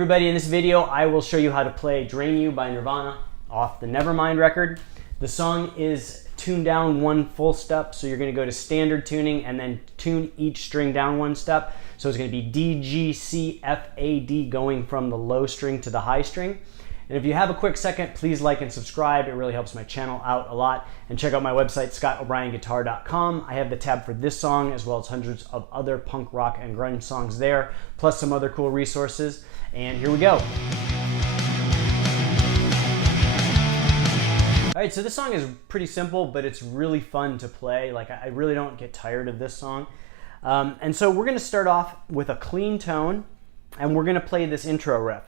everybody, in this video I will show you how to play Drain You by Nirvana off the Nevermind record. The song is tuned down one full step, so you're going to go to standard tuning and then tune each string down one step. So it's going to be D, G, C, F, A, D, going from the low string to the high string. And if you have a quick second, please like and subscribe. It really helps my channel out a lot. And check out my website, scottobryanguitar.com. I have the tab for this song as well as hundreds of other punk rock and grunge songs there, plus some other cool resources. And here we go. All right, so this song is pretty simple, but it's really fun to play. Like, I really don't get tired of this song. And so we're gonna start off with a clean tone, and we're gonna play this intro riff.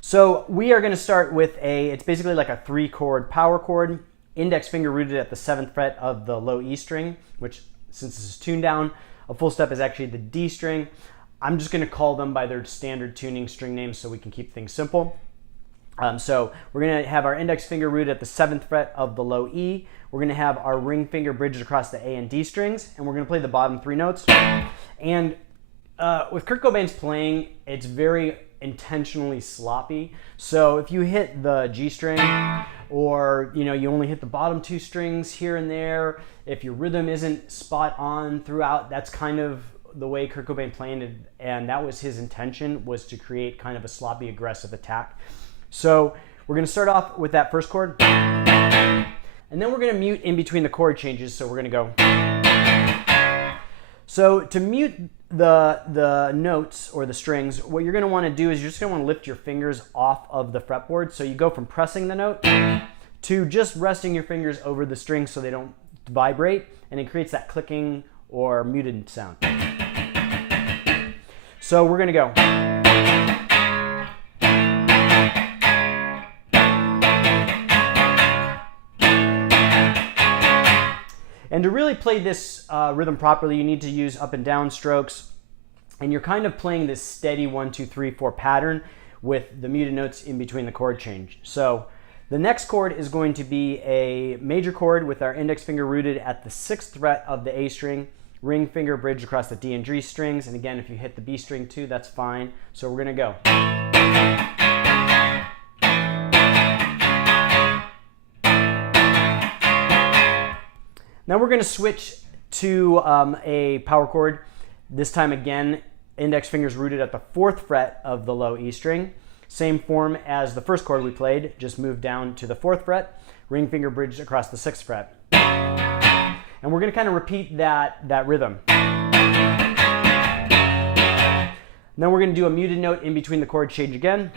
So we are going to start with it's basically like a 3-chord power chord, index finger rooted at the 7th fret of the low E string, which, since this is tuned down, a full step is actually the D string. I'm just going to call them by their standard tuning string names so we can keep things simple. So we're going to have our index finger rooted at the 7th fret of the low E. We're going to have our ring finger bridged across the A and D strings, and we're going to play the bottom 3 notes. And with Kurt Cobain's playing, it's very intentionally sloppy. So if you hit the G string, or you only hit the bottom 2 strings here and there, if your rhythm isn't spot on throughout, that's kind of the way Kurt Cobain played it, and that was his intention, was to create kind of a sloppy, aggressive attack. So we're going to start off with that first chord, and then we're going to mute in between the chord changes. So we're going to go. So to mute the notes or the strings, what you're going to want to do is you're just going to want to lift your fingers off of the fretboard. So you go from pressing the note to just resting your fingers over the strings so they don't vibrate, and it creates that clicking or muted sound. So we're going to go. And to really play this rhythm properly, you need to use up and down strokes. And you're kind of playing this steady 1, 2, 3, 4 pattern with the muted notes in between the chord change. So the next chord is going to be a major chord with our index finger rooted at the 6th fret of the A string, ring finger bridged across the D and G strings. And again, if you hit the B string too, that's fine. So we're going to go. Now we're going to switch to a power chord. This time again, index fingers rooted at the 4th fret of the low E string. Same form as the first chord we played, just moved down to the 4th fret, ring finger bridged across the 6th fret. And we're going to kind of repeat that rhythm. Then we're going to do a muted note in between the chord change again.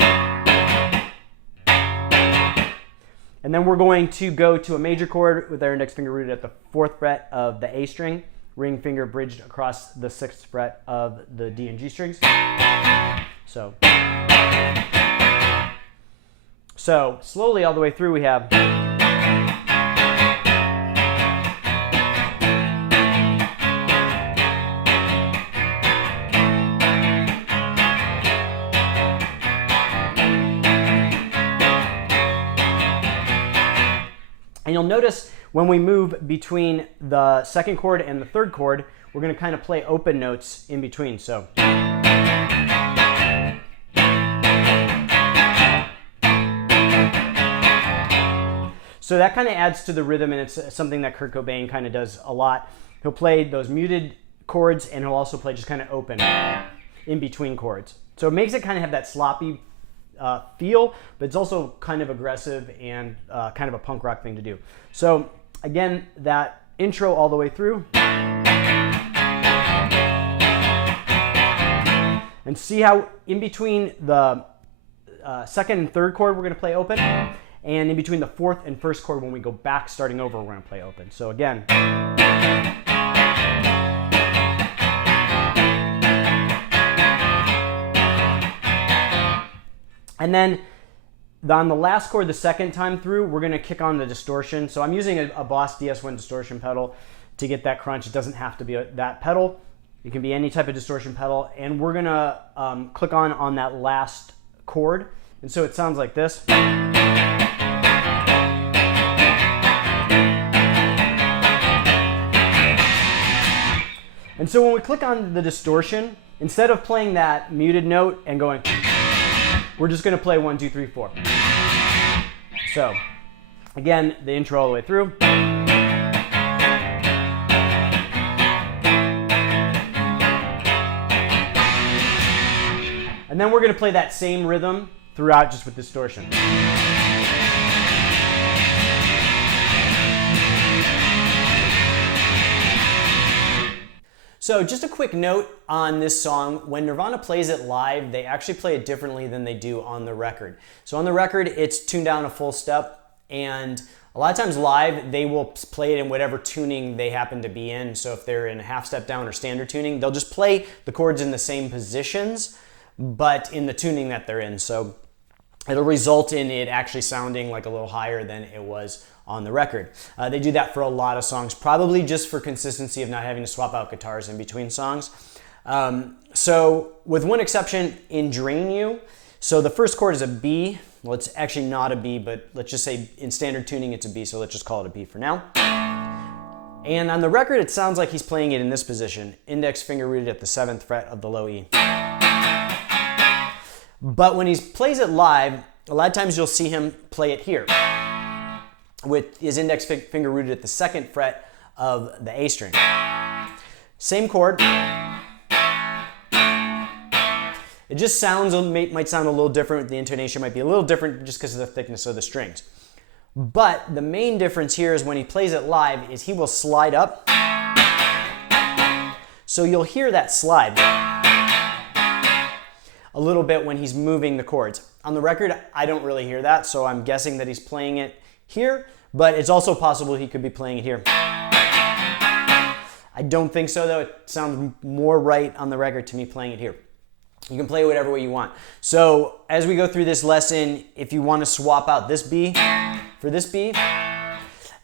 And then we're going to go to a major chord with our index finger rooted at the 4th fret of the A string, ring finger bridged across the 6th fret of the D and G strings. So slowly all the way through we have. And you'll notice when we move between the 2nd chord and the 3rd chord, we're going to kind of play open notes in between. So that kind of adds to the rhythm, and it's something that Kurt Cobain kind of does a lot. He'll play those muted chords, and he'll also play just kind of open in between chords. So it makes it kind of have that sloppy feel, but it's also kind of aggressive and kind of a punk rock thing to do. So again, that intro all the way through. And see how in between the 2nd and 3rd chord we're going to play open, and in between the 4th and 1st chord when we go back starting over, we're going to play open. So again. And then on the last chord, the 2nd time through, we're going to kick on the distortion. So I'm using a Boss DS1 distortion pedal to get that crunch. It doesn't have to be that pedal. It can be any type of distortion pedal. And we're going to click on that last chord. And so it sounds like this. And so when we click on the distortion, instead of playing that muted note and going, we're just going to play 1, 2, 3, 4. So again, the intro all the way through. And then we're going to play that same rhythm throughout, just with distortion. So just a quick note on this song. When Nirvana plays it live, they actually play it differently than they do on the record. So on the record, it's tuned down a full step, and a lot of times live, they will play it in whatever tuning they happen to be in. So if they're in half step down or standard tuning, they'll just play the chords in the same positions, but in the tuning that they're in. So it'll result in it actually sounding like a little higher than it was on the record. They do that for a lot of songs, probably just for consistency of not having to swap out guitars in between songs. So with one exception, in Drain You, so the first chord is a B. Well, it's actually not a B, but let's just say in standard tuning it's a B, so let's just call it a B for now. And on the record, it sounds like he's playing it in this position, index finger rooted at the 7th fret of the low E. But when he plays it live, a lot of times you'll see him play it here, with his index finger rooted at the 2nd fret of the A string. Same chord. It just might sound a little different. The intonation might be a little different just because of the thickness of the strings. But the main difference here is when he plays it live is he will slide up. So you'll hear that slide a little bit when he's moving the chords. On the record, I don't really hear that, so I'm guessing that he's playing it here, but it's also possible he could be playing it here. I don't think so, though. It sounds more right on the record to me playing it here. You can play it whatever way you want. So as we go through this lesson, if you want to swap out this B for this B,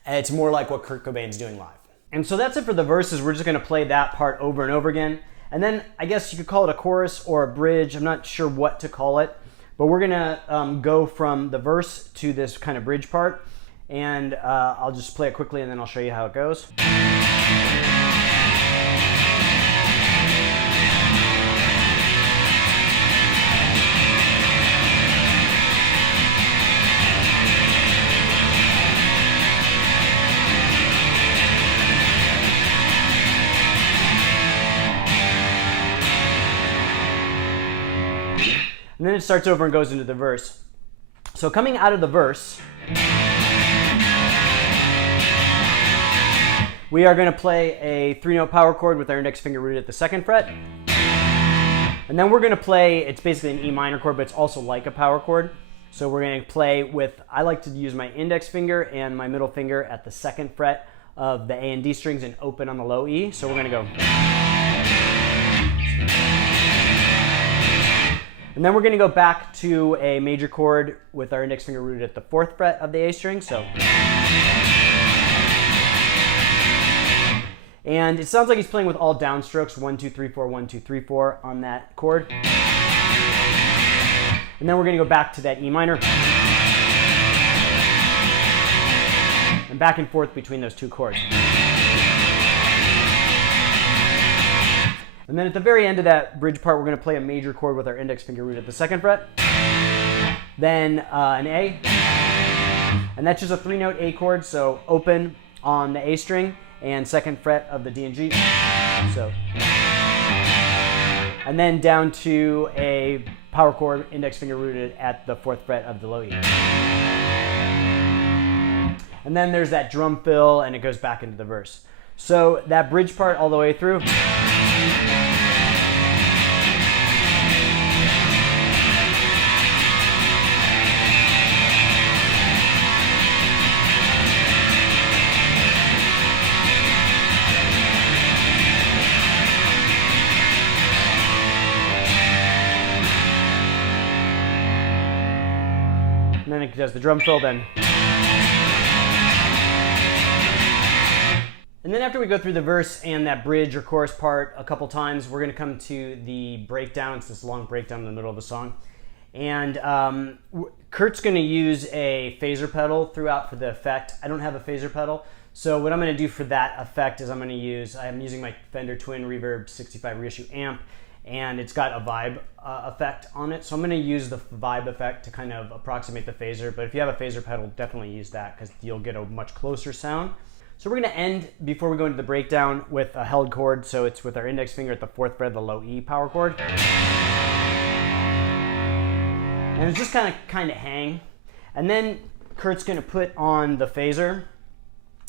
it's more like what Kurt Cobain's doing live. And so that's it for the verses. We're just going to play that part over and over again. And then I guess you could call it a chorus or a bridge. I'm not sure what to call it. But we're going to go from the verse to this kind of bridge part. And I'll just play it quickly and then I'll show you how it goes. And then it starts over and goes into the verse. So coming out of the verse, we are going to play a 3-note power chord with our index finger rooted at the 2nd fret. And then we're going to play, it's basically an E minor chord, but it's also like a power chord. So we're going to play with, I like to use my index finger and my middle finger at the 2nd fret of the A and D strings and open on the low E. So we're going to go. And then we're going to go back to a major chord with our index finger rooted at the 4th fret of the A string. So, and it sounds like he's playing with all downstrokes, 1, 2, 3, 4, 1, 2, 3, 4 on that chord. And then we're going to go back to that E minor. And back and forth between those two chords. And then at the very end of that bridge part, we're going to play a major chord with our index finger rooted at the 2nd fret. Then an A. And that's just a 3-note A chord, so open on the A string and 2nd fret of the D and G. So, and then down to a power chord, index finger rooted at the 4th fret of the low E. And then there's that drum fill, and it goes back into the verse. So that bridge part all the way through. And then it does the drum fill then. And then after we go through the verse and that bridge or chorus part a couple times, we're going to come to the breakdown. It's this long breakdown in the middle of the song. And Kurt's going to use a phaser pedal throughout for the effect. I don't have a phaser pedal, so what I'm going to do for that effect is I'm using my Fender Twin Reverb 65 reissue amp, and it's got a vibe effect on it. So I'm going to use the vibe effect to kind of approximate the phaser, but if you have a phaser pedal, definitely use that because you'll get a much closer sound. So we're going to end, before we go into the breakdown, with a held chord. So it's with our index finger at the 4th fret of the low E power chord. And it's just kind of hang. And then Kurt's going to put on the phaser.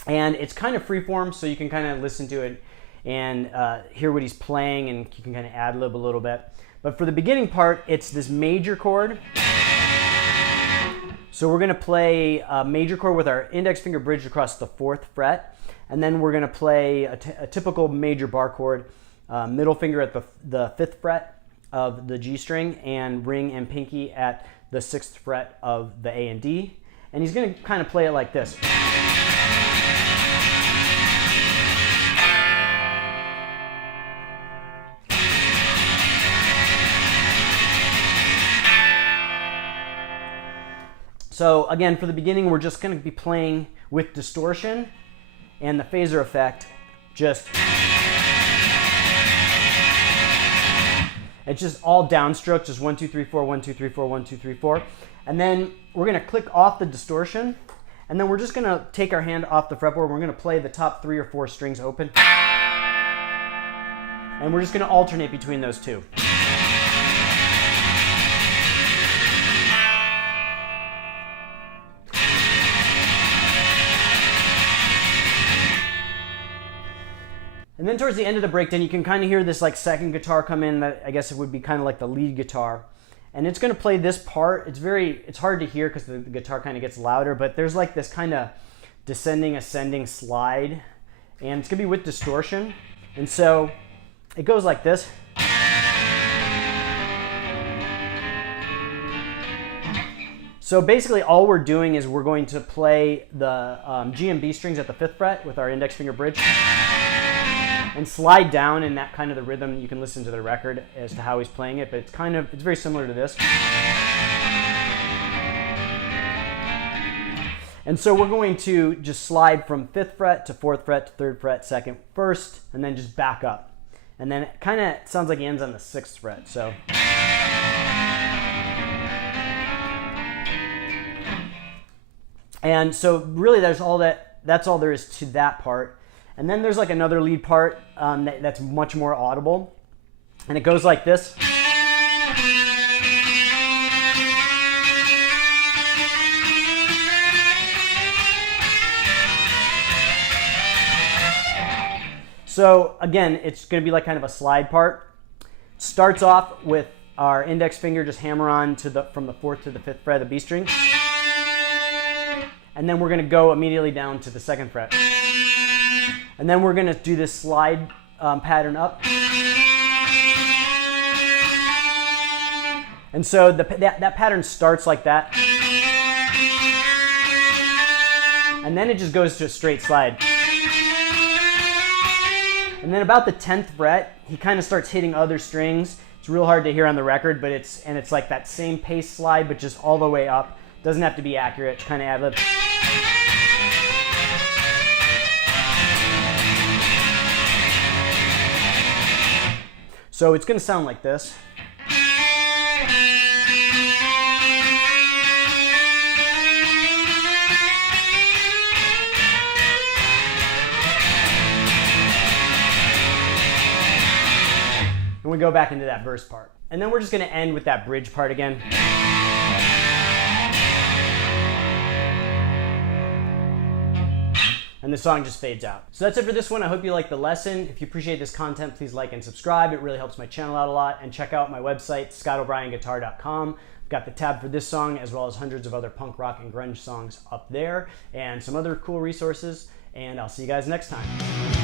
And it's kind of freeform, so you can kind of listen to it and hear what he's playing, and you can kind of ad-lib a little bit. But for the beginning part, it's this major chord. So we're going to play a major chord with our index finger bridged across the 4th fret. And then we're going to play a typical major bar chord, middle finger at the 5th fret of the G string, and ring and pinky at the 6th fret of the A and D. And he's going to kind of play it like this. So again, for the beginning, we're just going to be playing with distortion and the phaser effect. It's just all downstroke, just 1, 2, 3, 4, 1, 2, 3, 4, 1, 2, 3, 4. And then we're going to click off the distortion, and then we're just going to take our hand off the fretboard. We're going to play the top 3 or 4 strings open. And we're just going to alternate between those two. And then towards the end of the breakdown, you can kind of hear this like second guitar come in that I guess it would be kind of like the lead guitar. And it's going to play this part. It's hard to hear because the guitar kind of gets louder, but there's like this kind of descending, ascending slide. And it's going to be with distortion. And so it goes like this. So basically all we're doing is we're going to play the G and B strings at the 5th fret with our index finger bridge, and slide down in that kind of the rhythm. You can listen to the record as to how he's playing it, but it's very similar to this. And so we're going to just slide from 5th fret to 4th fret to 3rd fret, 2nd, 1st, and then just back up. And then it kind of sounds like he ends on the 6th fret. So. And so really that's all there is to that part. And then there's like another lead part that's much more audible. And it goes like this. So again, it's going to be like kind of a slide part. Starts off with our index finger just hammer on from the 4th to the 5th fret of the B string. And then we're going to go immediately down to the 2nd fret. And then we're going to do this slide pattern up. And so that pattern starts like that. And then it just goes to a straight slide. And then about the 10th fret, he kind of starts hitting other strings. It's real hard to hear on the record, but it's like that same pace slide, but just all the way up. Doesn't have to be accurate, it's kind of ad-lib. So it's going to sound like this. And we go back into that verse part. And then we're just going to end with that bridge part again. And the song just fades out. So that's it for this one. I hope you liked the lesson. If you appreciate this content, please like and subscribe. It really helps my channel out a lot. And check out my website, scottobryanguitar.com. I've got the tab for this song as well as hundreds of other punk rock and grunge songs up there and some other cool resources. And I'll see you guys next time.